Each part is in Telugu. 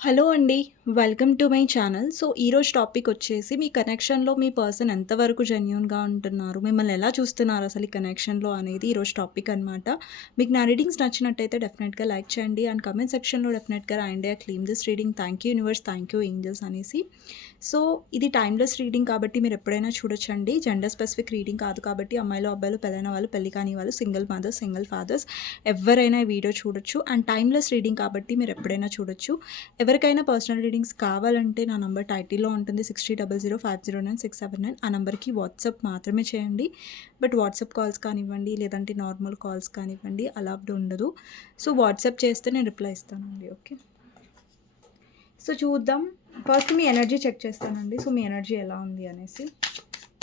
హలో అండి. Welcome to my channel. So, ఈరోజు టాపిక్ వచ్చేసి మీ కనెక్షన్‌లో మీ పర్సన్ ఎంతవరకు జెన్యూన్‌గా ఉంటున్నారు? మిమ్మల్ని ఎలా చూస్తున్నారు అసలు ఈ కనెక్షన్‌లో అనేది ఈరోజు టాపిక్ అనమాట. మీకు నా రీడింగ్స్ నచ్చినట్టయితే డెఫినెట్‌గా లైక్ చేయండి అండ్ కామెంట్ సెక్షన్‌లో డెఫినెట్‌గా రాయండి. I claim this reading. Thank you universe, thank you angels అనేసి. సో, ఇది టైమ్‌లెస్ రీడింగ్ కాబట్టి మీరు ఎప్పుడైనా చూడొచ్చండి. జెండర్ స్పెసిఫిక్ రీడింగ్ కాదు కాబట్టి అమ్మాయిలు, అబ్బాయిలు, పెళ్ళైన వాళ్ళు, పెళ్లి కాని వాళ్ళు, సింగిల్ మదర్స్, సింగిల్ ఫాదర్స్ ఎవ్వరైనా ఈ వీడియో చూడొచ్చు. అండ్ టైమ్‌లెస్ రీడింగ్ కాబట్టి మీరు ఎప్పుడైనా చూడొచ్చు. ఎవరికైనా పర్సనల్ రీడింగ్స్ కావాలంటే నా నంబర్ టైటిల్లో ఉంటుంది 6000509679. ఆ నంబర్కి వాట్సాప్ మాత్రమే చేయండి. బట్ వాట్సాప్ కాల్స్ కానివ్వండి, లేదంటే నార్మల్ కాల్స్ కానివ్వండి అలౌడ్ ఉండదు. సో, వాట్సాప్ చేస్తే నేను రిప్లై ఇస్తానండి. ఓకే. సో, చూద్దాం. ఫస్ట్ మీ ఎనర్జీ చెక్ చేస్తానండి. సో, మీ ఎనర్జీ ఎలా ఉంది అనేసి.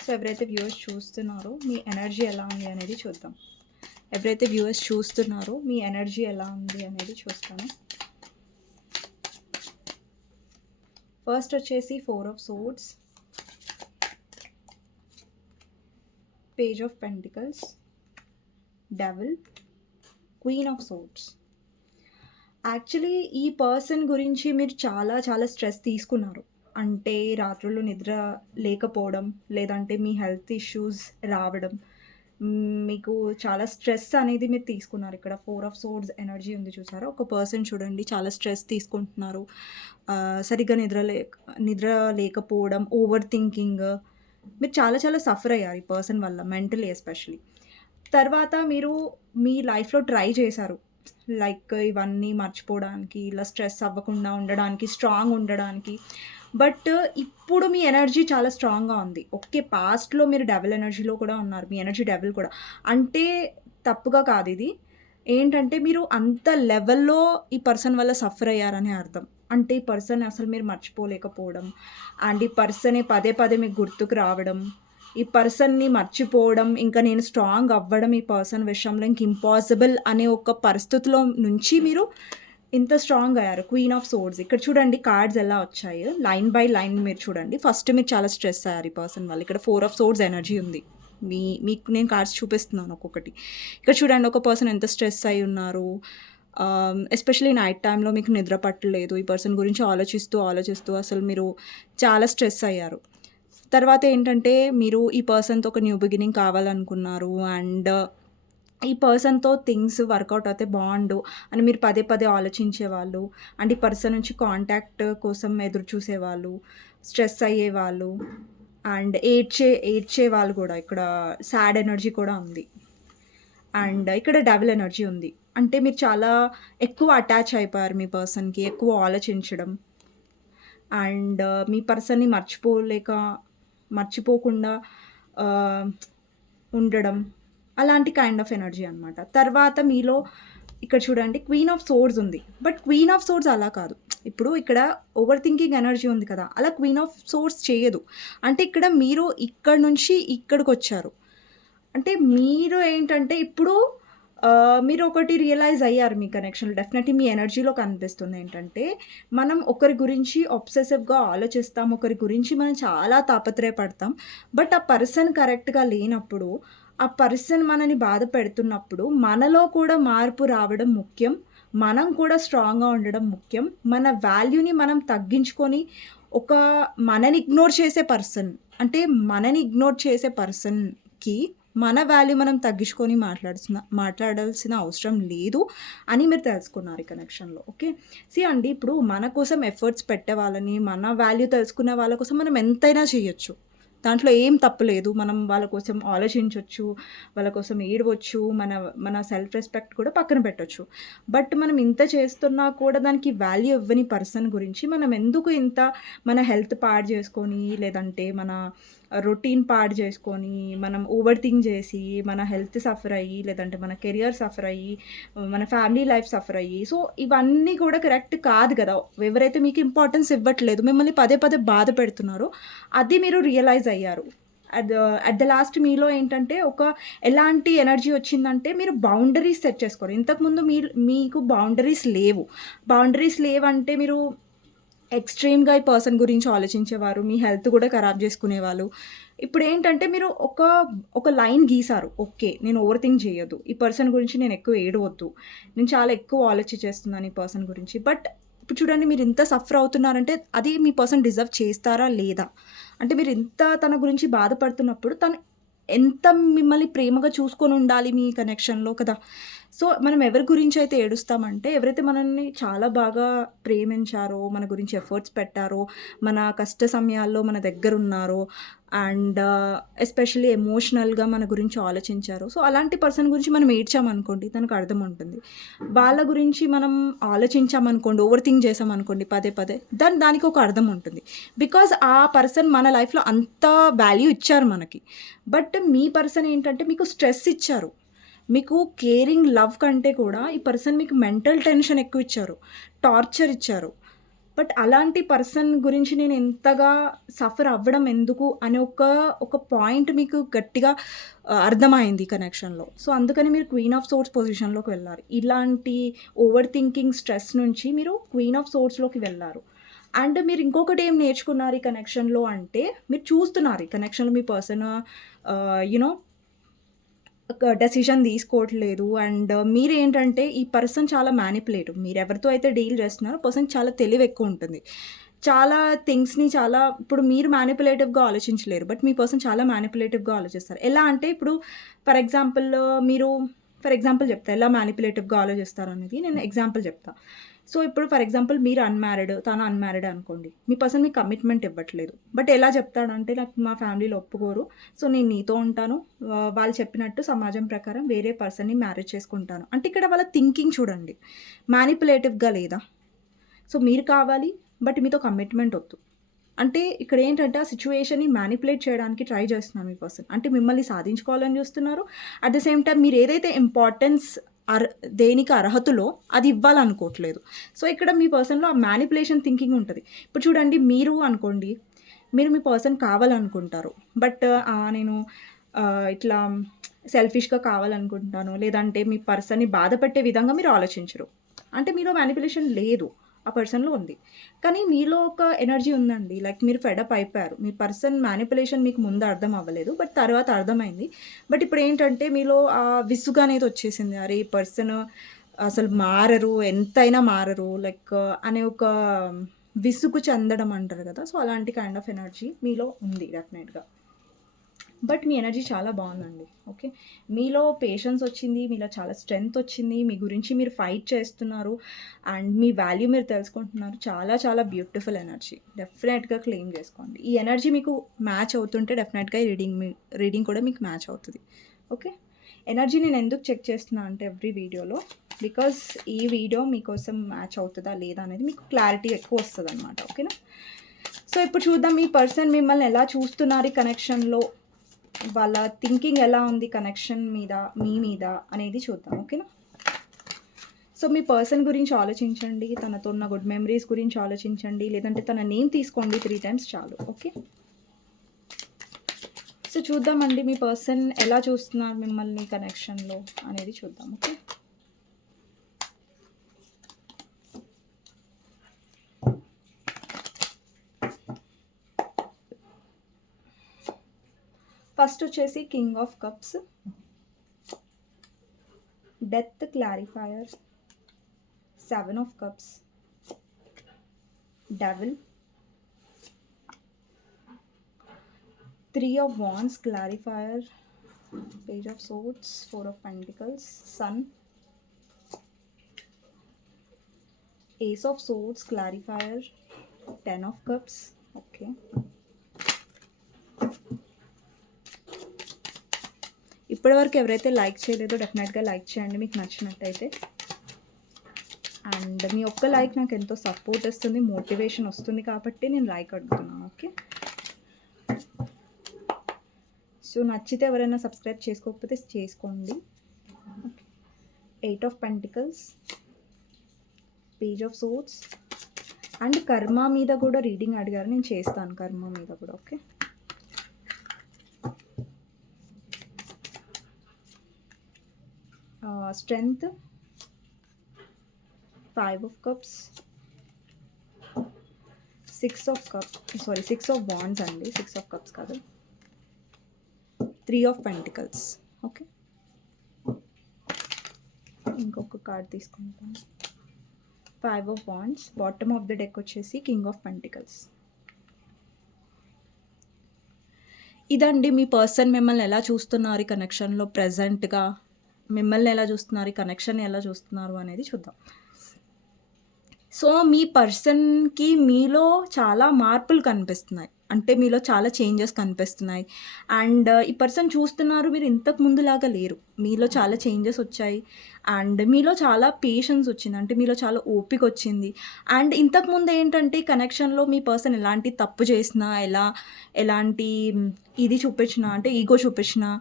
సో, ఎవరైతే వ్యూవర్స్ చూస్తున్నారో మీ ఎనర్జీ ఎలా ఉంది అనేది చూద్దాం. ఎవరైతే వ్యూవర్స్ చూస్తున్నారో మీ ఎనర్జీ ఎలా ఉంది అనేది చూస్తాను. ఫస్ట్ వచ్చేసి 4 of swords, page of pentacles, devil, queen of swords. Actually ఈ పర్సన్ గురించి మీరు చాలా చాలా స్ట్రెస్ తీసుకున్నారు. అంటే రాత్రులు నిద్ర లేకపోవడం, లేదంటే మీ హెల్త్ ఇష్యూస్ రావడం, మీకు చాలా స్ట్రెస్ అనేది మీరు తీసుకున్నారు. ఇక్కడ 4 ఆఫ్ సోర్డ్స్ ఎనర్జీ ఉంది చూసారా? ఒక పర్సన్ చూడండి చాలా స్ట్రెస్ తీసుకుంటున్నారు. సరిగ్గా నిద్ర లేకపోవడం, ఓవర్ థింకింగ్, మీరు చాలా చాలా సఫర్ అయ్యారు ఈ పర్సన్ వల్ల మెంటలీ ఎస్పెషల్లీ. తర్వాత మీరు మీ లైఫ్‌లో ట్రై చేశారు. లైక్ ఇవన్నీ మర్చిపోవడానికి, ఇలా స్ట్రెస్ అవ్వకుండా ఉండడానికి, స్ట్రాంగ్ ఉండడానికి. బట్ ఇప్పుడు మీ ఎనర్జీ చాలా స్ట్రాంగ్‌గా ఉంది. ఓకే. పాస్ట్‌లో మీరు డెవిల్ ఎనర్జీలో కూడా ఉన్నారు. మీ ఎనర్జీ డెవిల్ కూడా. అంటే తప్పుగా కాదిది. ఏంటంటే మీరు అంత లెవెల్‌లో ఈ పర్సన్ వల్ల సఫర్ అయ్యారని అర్థం. అంటే ఈ పర్సన్ అసలు మీరు మర్చిపోలేకపోవడం. అండ్ ఈ పర్సనే పదే పదే మీకు గుర్తుకు రావడం. ఈ పర్సన్‌ని మర్చిపోవడం, ఇంకా నేను స్ట్రాంగ్ అవ్వడం ఈ పర్సన్ విషయంలో ఇంక ఇంపాసిబుల్ అనే ఒక పరిస్థితిలో నుంచి మీరు ఇంత స్ట్రాంగ్ అయ్యారు. Queen of swords. ఇక్కడ చూడండి కార్డ్స్ ఎలా వచ్చాయో లైన్ బై లైన్ మీరు చూడండి. ఫస్ట్ మీరు చాలా స్ట్రెస్ అయ్యారు ఈ పర్సన్ వల్ల. ఇక్కడ 4 ఆఫ్ సోర్డ్స్ ఎనర్జీ ఉంది. మీకు నేను కార్డ్స్ చూపిస్తున్నాను ఒక్కొక్కటి. ఇక్కడ చూడండి ఒక పర్సన్ ఎంత స్ట్రెస్ అయ్యి ఉన్నారు. ఎస్పెషల్లీ నైట్ టైమ్‌లో మీకు నిద్ర పట్టలేదు. ఈ పర్సన్ గురించి ఆలోచిస్తూ అసలు మీరు చాలా స్ట్రెస్ అయ్యారు. తర్వాత ఏంటంటే మీరు ఈ పర్సన్‌తో ఒక న్యూ బిగినింగ్ కావాలనుకున్నారు. అండ్ ఈ పర్సన్‌తో థింగ్స్ వర్కౌట్ అయితే బావుండు అని మీరు పదే పదే ఆలోచించేవాళ్ళు. అండ్ ఈ పర్సన్ నుంచి కాంటాక్ట్ కోసం ఎదురు చూసేవాళ్ళు. స్ట్రెస్ అయ్యేవాళ్ళు. అండ్ ఏడ్చేవాళ్ళు గూడా. ఇక్కడ సాడ్ ఎనర్జీ కూడా ఉంది. అండ్ ఇక్కడ డబుల్ ఎనర్జీ ఉంది. అంటే మీరు చాలా ఎక్కువ అటాచ్ అయిపోయారు మీ పర్సన్‌కి. ఎక్కువ ఆలోచించడం. అండ్ మీ పర్సన్‌ని మర్చిపోకుండా ఆహ్, ఉండడం. అలాంటి కైండ్ ఆఫ్ ఎనర్జీ అనమాట. తర్వాత మీలో ఇక్కడ చూడండి క్వీన్ ఆఫ్ సోర్డ్స్ ఉంది. బట్ క్వీన్ ఆఫ్ సోర్డ్స్ అలా కాదు. ఇప్పుడు ఇక్కడ ఓవర్ థింకింగ్ ఎనర్జీ ఉంది కదా! అలా క్వీన్ ఆఫ్ సోర్డ్స్ చేయదు. అంటే ఇక్కడ మీరు ఇక్కడి నుంచి ఇక్కడికొచ్చారు. అంటే మీరు ఏంటంటే ఇప్పుడు మీరు ఒకటి రియలైజ్ అయ్యారు మీ కనెక్షన్‌లో. డెఫినెట్‌లీ మీ ఎనర్జీలో కనిపిస్తుంది ఏంటంటే, మనం ఒకరి గురించి ఆబ్సెసివ్‌గా ఆలోచిస్తాం. ఒకరి గురించి మనం చాలా తాపత్రయపడతాం. బట్ ఆ పర్సన్ కరెక్ట్‌గా లేనప్పుడు, ఆ పర్సన్ మనని బాధ పెడుతున్నప్పుడు, మనలో కూడా మార్పు రావడం ముఖ్యం. మనం కూడా స్ట్రాంగ్‌గా ఉండడం ముఖ్యం. మన వాల్యూని మనం తగ్గించుకొని, ఒక మనని ఇగ్నోర్ చేసే పర్సన్ అంటే మనని ఇగ్నోర్ చేసే పర్సన్‌కి మన వాల్యూ మనం తగ్గించుకొని మాట్లాడాల్సిన అవసరం లేదు అని మీరు తెలుసుకున్నారు ఈ కనెక్షన్‌లో. ఓకే. అండి ఇప్పుడు మన కోసం ఎఫర్ట్స్ పెట్టే వాళ్ళని, మన వాల్యూ తెలుసుకునే వాళ్ళ కోసం మనం ఎంతైనా చేయొచ్చు. దాంట్లో ఏం తప్పు లేదు. మనం వాళ్ళ కోసం ఆలోచించొచ్చు, వాళ్ళ కోసం ఏడవచ్చు, మన సెల్ఫ్ రెస్పెక్ట్ కూడా పక్కన పెట్టొచ్చు. బట్ మనం ఇంత చేస్తున్నా కూడా దానికి వాల్యూ ఇవ్వని పర్సన్ గురించి మనం ఎందుకు ఇంత మన హెల్త్ పాడు చేసుకొని, లేదంటే మన రొటీన్ పాడు చేసుకొని, మనం ఓవర్ థింక్ చేసి, మన హెల్త్ సఫర్ అయ్యి, లేదంటే మన కెరియర్ సఫర్ అయ్యి, మన ఫ్యామిలీ లైఫ్ సఫర్ అయ్యి, సో ఇవన్నీ కూడా కరెక్ట్ కాదు కదా! ఎవరైతే మీకు ఇంపార్టెన్స్ ఇవ్వట్లేదు, మిమ్మల్ని పదే పదే బాధ పెడుతున్నారో, అది మీరు రియలైజ్ అయ్యారు. అట్ ద లాస్ట్ మీలో ఏంటంటే ఎలాంటి ఎనర్జీ వచ్చిందంటే మీరు బౌండరీస్ సెట్ చేసుకోరు. ఇంతకుముందు మీకు బౌండరీస్ లేవు. బౌండరీస్ లేవంటే మీరు ఎక్స్‌ట్రీమ్‌గా ఈ పర్సన్ గురించి ఆలోచించేవారు. మీ హెల్త్ కూడా ఖరాబ్ చేసుకునేవాళ్ళు. ఇప్పుడేంటంటే మీరు ఒక లైన్ గీసారు. ఓకే. నేను ఓవర్ థింక్ చేయొద్దు. ఈ పర్సన్ గురించి నేను ఎక్కువ ఏడవద్దు. నేను చాలా ఎక్కువ ఆలోచించేస్తున్నాను ఈ పర్సన్ గురించి. బట్ ఇప్పుడు చూడండి, మీరు ఇంత సఫర్ అవుతున్నారంటే అది మీ పర్సన్ డిజర్వ్ చేస్తారా లేదా? అంటే మీరు ఇంత తన గురించి బాధపడుతున్నప్పుడు తను ఎంత మిమ్మల్ని ప్రేమగా చూసుకొని ఉండాలి మీ కనెక్షన్‌లో కదా! సో, మనం ఎవరి గురించి అయితే ఏడుస్తామంటే, ఎవరైతే మనల్ని చాలా బాగా ప్రేమించారో, మన గురించి ఎఫర్ట్స్ పెట్టారో, మన కష్ట సమయాల్లో మన దగ్గరున్నారో అండ్ ఎస్పెషల్లీ ఎమోషనల్‌గా మన గురించి ఆలోచించారో, సో, అలాంటి పర్సన్ గురించి మనం ఏడ్చామనుకోండి తనకు అర్థముంటుంది. వాళ్ళ గురించి మనం ఆలోచించామనుకోండి, ఓవర్ థింక్ చేశామనుకోండి పదే పదే, దానికి ఒక అర్థం ఉంటుంది. బికాజ్ ఆ పర్సన్ మన లైఫ్‌లో అంత వాల్యూ ఇచ్చారు మనకి. బట్ మీ పర్సన్ ఏంటంటే మీకు స్ట్రెస్ ఇచ్చారు. మీకు కేరింగ్, లవ్ కంటే కూడా ఈ పర్సన్ మీకు మెంటల్ టెన్షన్ ఎక్కువ ఇచ్చారు. టార్చర్ ఇచ్చారు. బట్ అలాంటి పర్సన్ గురించి నేను ఎంతగా సఫర్ అవ్వడం ఎందుకు అనే ఒక పాయింట్ మీకు గట్టిగా అర్థమైంది కనెక్షన్‌లో. సో, అందుకని మీరు క్వీన్ ఆఫ్ సోర్డ్స్ పొజిషన్‌లోకి వెళ్లారు. ఇలాంటి ఓవర్ థింకింగ్ స్ట్రెస్ నుంచి మీరు క్వీన్ ఆఫ్ సోర్డ్స్‌లోకి వెళ్లారు. అండ్ మీరు ఇంకొకటి ఏం నేర్చుకున్నారు ఈ కనెక్షన్‌లో అంటే, మీరు చూస్తున్నారు ఈ కనెక్షన్‌లో మీ పర్సన్ యూ నో ఒక డెసిషన్ తీసుకోవట్లేదు. అండ్ మీరేంటంటే ఈ పర్సన్ చాలా మ్యానిపులేటివ్. మీరెవరితో అయితే డీల్ చేస్తున్నారో పర్సన్‌కి చాలా తెలివెక్కువుంటుంది. చాలా థింగ్స్‌ని చాలా ఇప్పుడు మీరు మ్యానిపులేటివ్‌గా ఆలోచించలేరు. బట్ మీ పర్సన్ చాలా మ్యానిపులేటివ్‌గా ఆలోచిస్తారు. ఎలా అంటే ఇప్పుడు ఫర్ ఎగ్జాంపుల్ మీరు ఫర్ ఎగ్జాంపుల్ చెప్తా. ఎలా మ్యానిపులేటివ్‌గా ఆలోచిస్తారనేది నేను ఎగ్జాంపుల్ చెప్తా. సో, ఇప్పుడు ఫర్ ఎగ్జాంపుల్ మీరు అన్‌మ్యారిడ్, తను అన్‌మ్యారిడ్ అనుకోండి. మీ పర్సన్ మీకు కమిట్మెంట్ ఇవ్వట్లేదు. బట్ ఎలా చెప్తాడంటే, నాకు మా ఫ్యామిలీలో ఒప్పుకోరు. సో, నేను నీతో ఉంటాను. వాళ్ళు చెప్పినట్టు సమాజం ప్రకారం వేరే పర్సన్‌ని మ్యారేజ్ చేసుకుంటాను. అంటే ఇక్కడ వాళ్ళ థింకింగ్ చూడండి. మ్యానిపులేటివ్‌గా లేదా? సో, మీరు కావాలి, బట్ మీతో కమిట్మెంట్ ఒద్దు. అంటే ఇక్కడేంటంటే ఆ సిట్యుయేషన్‌ని మ్యానిపులేట్ చేయడానికి ట్రై చేస్తున్నారు మీ పర్సన్. అంటే మిమ్మల్ని సాధించుకోవాలని చూస్తున్నారు. అట్ ద సేమ్ టైమ్ మీరేదైతే ఇంపార్టెన్స్ అర్ దేనికి అర్హతలో అది ఇవ్వాలనుకోవట్లేదు. సో, ఇక్కడ మీ పర్సన్‌లో ఆ మ్యానిపులేషన్ థింకింగ్ ఉంటది. ఇప్పుడు చూడండి, మీరు అనుకోండి, మీరు మీ పర్సన్ కావాలనుకుంటారు. బట్ నేను ఇట్లా సెల్ఫిష్‌గా కావాలనుకుంటున్నాను. లేదంటే మీ పర్సన్‌ని బాధపెట్టే విధంగా మీరు ఆలోచించరు. అంటే మీలో మ్యానిపులేషన్ లేదు. ఆ పర్సన్‌లో ఉంది. కానీ మీలో ఒక ఎనర్జీ ఉందండి. లైక్ మీరు ఫెడప్ అయిపోయారు. మీ పర్సన్ మ్యానిపులేషన్ మీకు ముందు అర్థం అవ్వలేదు. బట్ తర్వాత అర్థమైంది. బట్ ఇప్పుడేంటంటే మీలో ఆ విసుగు అనేది వచ్చేసింది. అరే! ఈ పర్సన్ అసలు మారరు. ఎంతైనా మారరు. లైక్ అనే ఒక విసుగు చెందడం అంటారు కదా! సో, అలాంటి కైండ్ ఆఫ్ ఎనర్జీ మీలో ఉంది డెఫినెట్‌గా. బట్ మీ ఎనర్జీ చాలా బాగుందండి. ఓకే. మీలో పేషెన్స్ వచ్చింది. మీలో చాలా స్ట్రెంగ్త్ వచ్చింది. మీ గురించి మీరు ఫైట్ చేస్తున్నారు. అండ్ మీ వాల్యూ మీరు తెలుసుకుంటున్నారు. చాలా చాలా బ్యూటిఫుల్ ఎనర్జీ. డెఫినెట్‌గా క్లెయిమ్ చేసుకోండి. ఈ ఎనర్జీ మీకు మ్యాచ్ అవుతుంటే డెఫినెట్‌గా ఈ రీడింగ్ కూడా మీకు మ్యాచ్ అవుతది. ఓకే. ఎనర్జీ నేను ఎందుకు చెక్ చేస్తున్నా అంటే ఎవ్రీ వీడియోలో, బికాజ్ ఈ వీడియో మీకోసం మ్యాచ్ అవుతదా లేదా అనేది మీకు క్లారిటీ ఎక్కువ వస్తదనమాట. ఓకేనా. సో, ఇప్పుడు చూద్దాం మీ పర్సన్ మిమ్మల్ని ఎలా చూస్తున్నారు ఈ కనెక్షన్‌లో, వాళ్ళ థింకింగ్ ఎలా ఉంది కనెక్షన్ మీద, మీ మీద అనేది చూద్దాం. ఓకేనా. సో, మీ పర్సన్ గురించి ఆలోచించండి. తనతో ఉన్న గుడ్ మెమరీస్ గురించి ఆలోచించండి. లేదంటే తన నేమ్ తీసుకోండి 3 టైమ్స్ చాలు. ఓకే. సో, చూద్దామండి మీ పర్సన్ ఎలా చూస్తున్నారు మిమ్మల్ని కనెక్షన్‌లో అనేది చూద్దాం. ఓకే. ఫస్ట్ వచ్చేసి king of cups, death clarifier, 7 of cups, devil, 3 of wands clarifier, page of swords, 4 of pentacles, sun, ace of swords clarifier, 10 of cups. Okay. ఇప్పటివరకు ఎవరైతే లైక్ చేయలేదో డెఫినెట్గా లైక్ చేయండి మీకు నచ్చినట్టయితే. అండ్ మీ ఒక్క లైక్ నాకు ఎంతో సపోర్ట్ వస్తుంది, మోటివేషన్ వస్తుంది కాబట్టి నేను లైక్ అడుగుతున్నాను. ఓకే. సో, నచ్చితే ఎవరైనా సబ్స్క్రైబ్ చేసుకోకపోతే చేసుకోండి. 8 of pentacles, page of swords and కర్మ మీద కూడా రీడింగ్ అడిగారు, నేను చేస్తాను కర్మ మీద కూడా. Okay. Strength, 5 of cups, 6 of wands అండి, 6 of cups కాదు, 3 of pentacles. ఓకే. ఇంకొక కార్డ్ తీసుకుంటాను. 5 of wands. Bottom of the deck వచ్చేసి కింగ్ ఆఫ్ పెంటికల్స్. ఇదండి మీ పర్సన్ మిమ్మల్ని ఎలా చూస్తున్నారు ఈ కనెక్షన్‌లో ప్రెజెంట్‌గా. మిమ్మల్ని ఎలా చూస్తున్నారు, ఈ కనెక్షన్‌ని ఎలా చూస్తున్నారు అనేది చూద్దాం. సో, మీ పర్సన్‌కి మీలో చాలా మార్పులు కనిపిస్తున్నాయి. అంటే మీలో చాలా చేంజెస్ కనిపిస్తున్నాయి. అండ్ ఈ పర్సన్ చూస్తున్నారు మీరు ఇంతకు ముందులాగా లేరు. మీలో చాలా చేంజెస్ వచ్చాయి. అండ్ మీలో చాలా పేషెన్స్ వచ్చింది. అంటే మీలో చాలా ఓపికొచ్చింది. అండ్ ఇంతకుముందు ఏంటంటే ఈ కనెక్షన్‌లో మీ పర్సన్ ఎలాంటి తప్పు చేసినా, ఎలాంటి ఇది చూపించినా అంటే ఈగో చూపించినా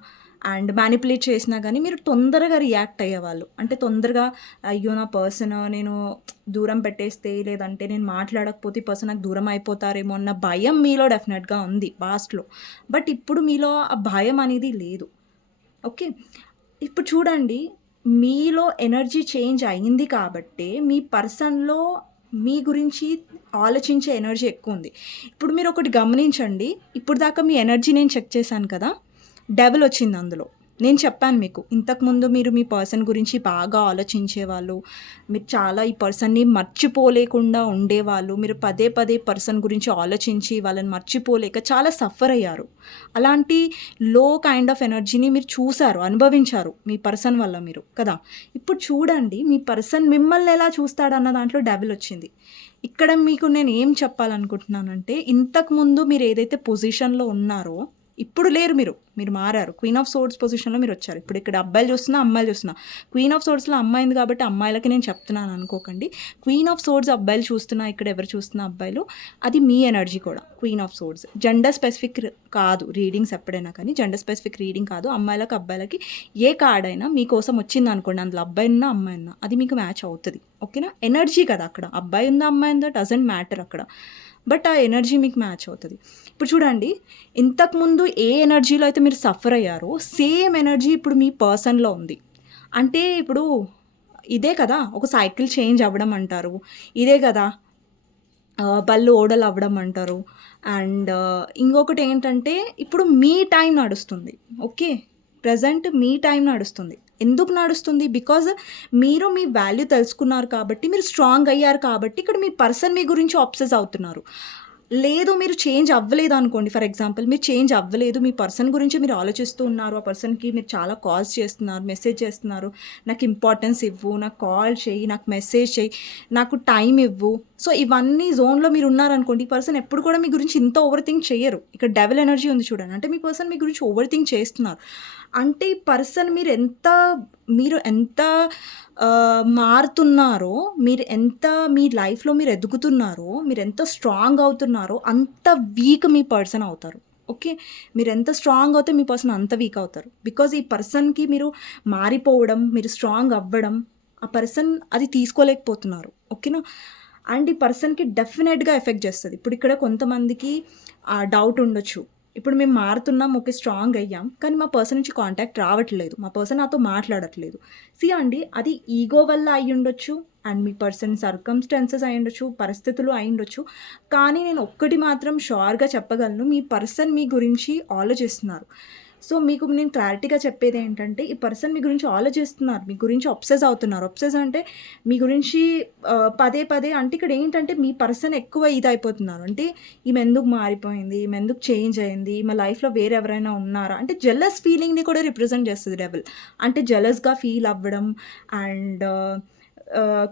అండ్ మ్యానిపులేట్ చేసినా గానీ మీరు తొందరగా రియాక్ట్ అయ్యేవాళ్ళు. అంటే తొందరగా అయ్యో! నా పర్సన్ నేను దూరం పెట్టేస్తే, లేదంటే నేను మాట్లాడకపోతే ఈ పర్సన్ నాకు దూరం అయిపోతారేమో అన్న భయం మీలో డెఫినెట్‌గా ఉంది పాస్ట్‌లో. బట్ ఇప్పుడు మీలో ఆ భయం అనేది లేదు. ఓకే. ఇప్పుడు చూడండి, మీలో ఎనర్జీ చేంజ్ అయింది కాబట్టే మీ పర్సన్‌లో మీ గురించి ఆలోచించే ఎనర్జీ ఎక్కువుంది. ఇప్పుడు మీరొకటి గమనించండి. ఇప్పుడు దాకా మీ ఎనర్జీ నేను చెక్ చేశాను కదా! డెవిల్ వచ్చింది అందులో. నేను చెప్పాను మీకు. ఇంతకుముందు మీరు మీ పర్సన్ గురించి బాగా ఆలోచించేవాళ్ళు. మీరు చాలా ఈ పర్సన్‌ని మర్చిపోలేకుండా ఉండేవాళ్ళు. మీరు పదే పదే పర్సన్ గురించి ఆలోచించి వాళ్ళని మర్చిపోలేక చాలా సఫర్ అయ్యారు. అలాంటి లో కైండ్ ఆఫ్ ఎనర్జీని మీరు చూసారు, అనుభవించారు మీ పర్సన్ వల్ల మీరు కదా! ఇప్పుడు చూడండి మీ పర్సన్ మిమ్మల్ని ఎలా చూస్తాడన్న దాంట్లో డెవిల్ వచ్చింది. ఇక్కడ మీకు నేను ఏం చెప్పాలనుకుంటున్నానంటే, ఇంతకుముందు మీరు ఏదైతే పొజిషన్‌లో ఉన్నారో ఇప్పుడు లేరు మీరు. మీరు మారారు. క్వీన్ ఆఫ్ సోర్డ్స్ పొజిషన్‌లో మీరొచ్చారు. ఇప్పుడు ఇక్కడ అబ్బాయిలు చూస్తున్నా, అమ్మాయిలు చూస్తున్నా. క్వీన్ ఆఫ్ సోర్డ్స్‌లో అమ్మాయింది కాబట్టి అమ్మాయిలకి నేను చెప్తున్నాను అనుకోకండి. క్వీన్ ఆఫ్ సోర్డ్స్ అబ్బాయిలు చూస్తున్నా, ఇక్కడ ఎవరు చూస్తున్నా అబ్బాయిలు, అది మీ ఎనర్జీ కూడా queen of swords. Gender specific కాదు రీడింగ్స్ ఎప్పుడైనా కానీ జెండర్ స్పెసిఫిక్ రీడింగ్ కాదు. అమ్మాయిలకి, అబ్బాయిలకి ఏ కార్డ్ అయినా మీకోసం వచ్చిందనుకోండి, అందులో అబ్బాయి ఉన్నా, అమ్మాయి ఉన్నా అది మీకు మ్యాచ్ అవుతది. ఓకేనా? ఎనర్జీ కదా అక్కడ. అబ్బాయి ఉందా, అమ్మాయి ఉందా డజంట్ మ్యాటర్ అక్కడ. బట్ ఆ ఎనర్జీ మీకు మ్యాచ్ అవుతది. ఇప్పుడు చూడండి, ఇంతకుముందు ఏ ఎనర్జీలో అయితే మీరు సఫర్ అయ్యారో సేమ్ ఎనర్జీ ఇప్పుడు మీ పర్సన్‌లో ఉంది. అంటే ఇప్పుడు ఇదే కదా ఒక సైకిల్ చేంజ్ అవ్వడం అంటారు. ఇదే కదా బళ్ళు ఓడలు అవ్వడం అంటారు. అండ్ ఇంకొకటేంటంటే ఇప్పుడు మీ టైం నడుస్తుంది. ఓకే. ప్రెజెంట్ మీ టైం నడుస్తుంది. ఎందుకు నడుస్తుంది? బికాజ్ మీరు మీ వాల్యూ తెలుసుకున్నారు కాబట్టి, మీరు స్ట్రాంగ్ అయ్యారు కాబట్టి, ఇక్కడ మీ పర్సన్ మీ గురించి అబ్సెస్ అవుతున్నారు. లేదు మీరు చేంజ్ అవ్వలేదు అనుకోండి. ఫర్ ఎగ్జాంపుల్ మీరు చేంజ్ అవ్వలేదు. మీ పర్సన్ గురించి మీరు ఆలోచిస్తూ ఉన్నారు. ఆ పర్సన్‌కి మీరు చాలా కాల్స్ చేస్తున్నారు, మెసేజ్ చేస్తున్నారు. నాకు ఇంపార్టెన్స్ ఇవ్వు, నాకు కాల్ చెయ్యి, నాకు మెసేజ్ చెయ్యి, నాకు టైం ఇవ్వు. సో, ఇవన్నీ జోన్‌లో మీరు ఉన్నారనుకోండి. ఈ పర్సన్ ఎప్పుడు కూడా మీ గురించి ఇంత ఓవర్ థింక్ చెయ్యరు. ఇక్కడ డెవిల్ ఎనర్జీ ఉంది చూడండి. అంటే మీ పర్సన్ మీ గురించి ఓవర్ థింక్ చేస్తున్నారు. అంటే ఈ పర్సన్ మీరు ఎంత మారుతున్నారో, మీరు ఎంత మీ లైఫ్‌లో మీరు ఎదుగుతున్నారో, మీరెంత స్ట్రాంగ్ అవుతున్నారో, అంత వీక్ మీ పర్సన్ అవుతారు. ఓకే. మీరెంత స్ట్రాంగ్ అవుతే మీ పర్సన్ అంత వీక్ అవుతారు. బికాజ్ ఈ పర్సన్‌కి మీరు మారిపోవడం, మీరు స్ట్రాంగ్ అవ్వడం, ఆ పర్సన్ అది తీసుకోలేకపోతున్నారు. ఓకేనా? అండ్ ఈ పర్సన్‌కి డెఫినెట్‌గా ఎఫెక్ట్ చేస్తది. ఇప్పుడు ఇక్కడ కొంతమందికి డౌట్ ఉండొచ్చు. ఇప్పుడు మేము మారుతున్నాం, ఓకే స్ట్రాంగ్ అయ్యాం. కానీ మా పర్సన్ నుంచి కాంటాక్ట్ రావట్లేదు. మా పర్సన్ నాతో మాట్లాడట్లేదు. అండి అది ఈగో వల్ల అయ్యుండొచ్చు. అండ్ మీ పర్సన్ సర్కమ్‌స్టాన్సెస్ అయ్యుండొచ్చు. పరిస్థితులు అయ్యుండొచ్చు. కానీ నేను ఒక్కటి మాత్రం ష్యూర్‌గా చెప్పగలను. మీ పర్సన్ మీ గురించి ఆలోచిస్తున్నారు. సో, మీకు నేను క్లారిటీగా చెప్పేదేంటంటే, ఈ పర్సన్ మీ గురించి ఆలోచిస్తున్నారు. మీ గురించి అబ్సెస్ అవుతున్నారు. అబ్సెస్ అంటే మీ గురించి పదే పదే అంటే ఇక్కడేంటంటే మీ పర్సన్ ఎక్కువ ఇదయిపోతున్నారు. అంటే ఈమె ఎందుకు మారిపోయింది? ఈమె ఎందుకు చేంజ్ అయింది? ఈమె లైఫ్‌లో వేరే ఎవరైనా ఉన్నారా? అంటే జెలస్ ఫీలింగ్‌ని కూడా రిప్రజెంట్ చేస్తది డెవిల్. అంటే జెలస్‌గా ఫీల్ అవ్వడం అండ్